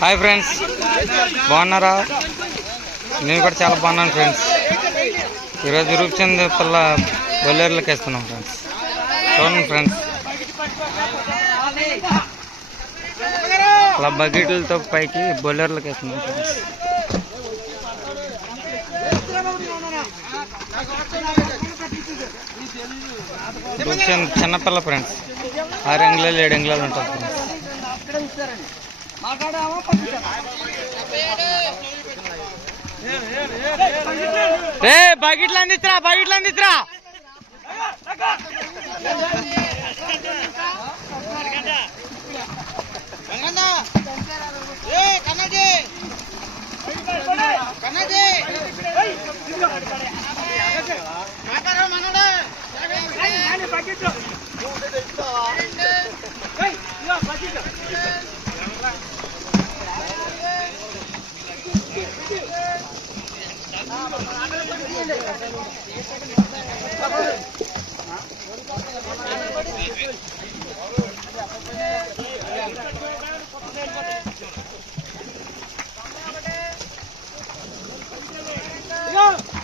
Hi friends బాగున్నారా? నేను కూడా చాలా బాగున్నాను ఫ్రెండ్స్ ఈరోజు రూపచంద్ పిల్ల బొల్లేరులకు వేస్తున్నాం ఫ్రెండ్స్ చూడండి ఫ్రెండ్స్ అలా బకెట్లతో పైకి బొల్లేరులకు వేస్తున్నాం ఫ్రెండ్స్ రూపచంద్ చిన్నపిల్ల ఫ్రెండ్స్ ఆరు ఎంగుళాలు ఏడు ఎంగుళాలు ఉంటుంది ఫ్రెండ్స్ ఏ బకెట్లు అందిస్తురా బకెట్లు అందిస్తురా.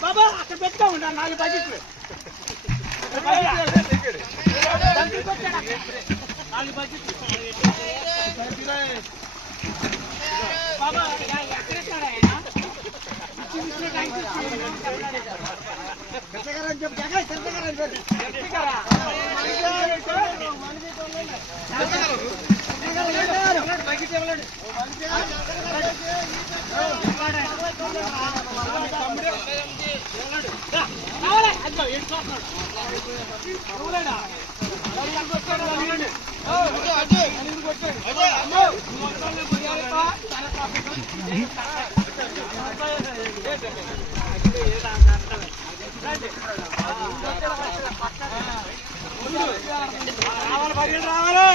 బాబా అక్కడ పెట్టుకో ఉంటా నాలుగు ప్యాకెట్లు నాలుగు ప్యాకెట్లు అమ్మ రావాలి రావాలి.